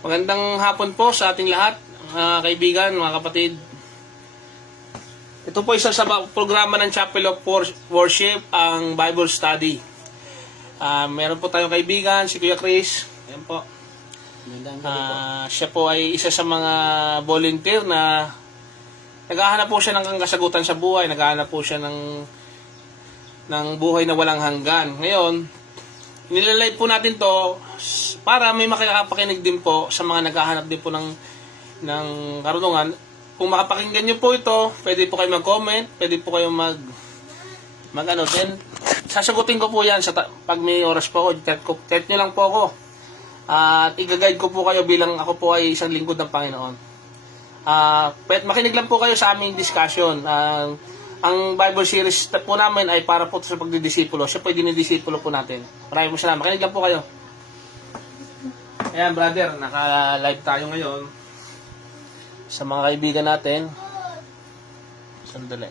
Magandang hapon po sa ating lahat, mga kaibigan, mga kapatid. Ito po isa sa programa ng Chapel of Worship, ang Bible Study. Meron po tayong kaibigan, si Kuya Chris. Ayan po. Siya po ay isa sa mga volunteer na naghahanap po siya ng kasagutan sa buhay. Naghahanap po siya ng buhay na walang hanggan. Ngayon, nilalive po natin to para may makakapakinig din po sa mga naghahanap din po ng karunungan. Kung makapakinggan nyo po ito, pwede po kayo mag-comment, pwede po kayo then sasagutin ko po yan pag may oras po ako. Chat nyo lang po ako. At i-guide ko po kayo bilang ako po ay isang lingkod ng Panginoon. Makinig lang po kayo sa aming discussion. Ang Bible series po namin ay para po sa pagdidisipulo. Siya po ay dinidisipulo po natin. Maraming salamat. Makinig lang po kayo. Ayan, brother, naka-live tayo ngayon sa mga kaibigan natin. Sandali.